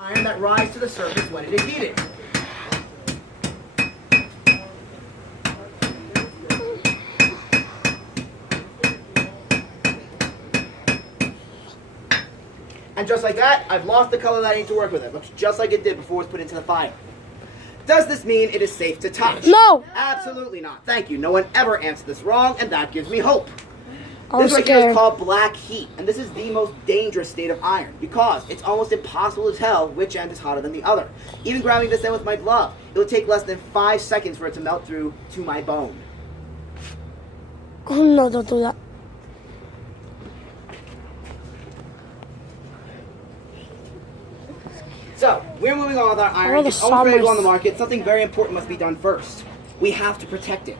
Iron that rise to the surface when it is heated. And just like that, I've lost the color that I need to work with. It looks just like it did before it was put into the fire. Does this mean it is safe to touch? No! Absolutely not. Thank you. No one ever answered this wrong, and that gives me hope. I'm This right here scared. is called black heat, and this is the most dangerous state of iron because it's almost impossible to tell which end is hotter than the other. Even grabbing this in with my glove, it would take less than 5 seconds for it to melt through to my bone. Oh no, don't do that. So, we're moving on with our iron. rather It's almost ready to go summers. on the market. Something very important must be done first. We have to protect it.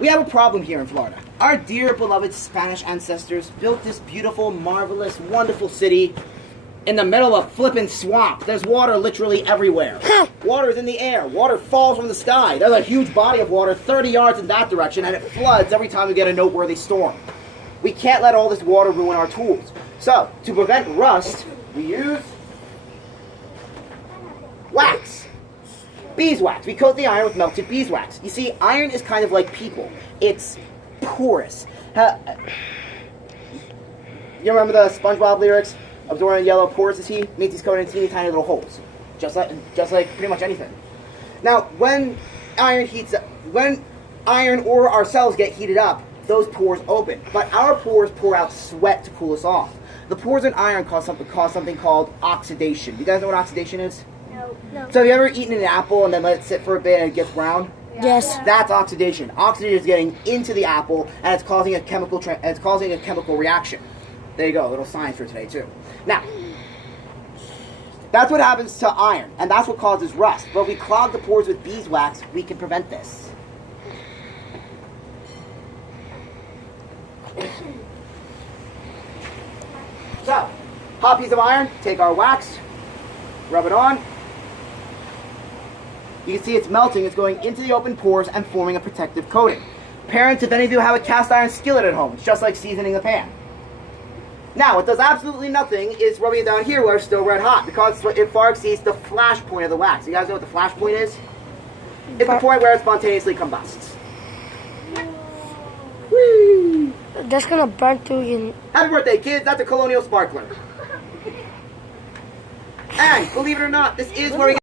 We have a problem here in Florida. Our dear beloved Spanish ancestors built this beautiful, marvelous, wonderful city in the middle of flippin' swamp. There's water literally everywhere. Water is in the air. Water falls from the sky. There's a huge body of water 30 yards in that direction, and it floods every time we get a noteworthy storm. We can't let all this water ruin our tools. So, to prevent rust, we use wax. Beeswax. We coat the iron with melted beeswax. You see, iron is kind of like people. It's porous. You remember the SpongeBob lyrics? Absorbing yellow, porous is he, means he's coated in teeny tiny little holes. Just like pretty much anything. Now, when iron or our cells get heated up, those pores open. But our pores pour out sweat to cool us off. The pores in iron cause something called oxidation. You guys know what oxidation is? No. So have you ever eaten an apple and then let it sit for a bit and it gets brown? Yes. That's oxidation. Oxygen is getting into the apple and it's causing a chemical reaction. There you go, a little science for today too. Now, that's what happens to iron, and that's what causes rust. But if we clog the pores with beeswax, we can prevent this. So, hot piece of iron, take our wax, rub it on. You can see it's melting, it's going into the open pores and forming a protective coating. Parents, if any of you have a cast iron skillet at home, it's just like seasoning the pan. Now, what does absolutely nothing is rubbing it down here where it's still red hot because it far exceeds the flash point of the wax. You guys know what the flash point is? It's the point where it spontaneously combusts. Whee! That's gonna burn through you. Happy birthday, kids. That's a Colonial Sparkler. And, believe it or not, this is where we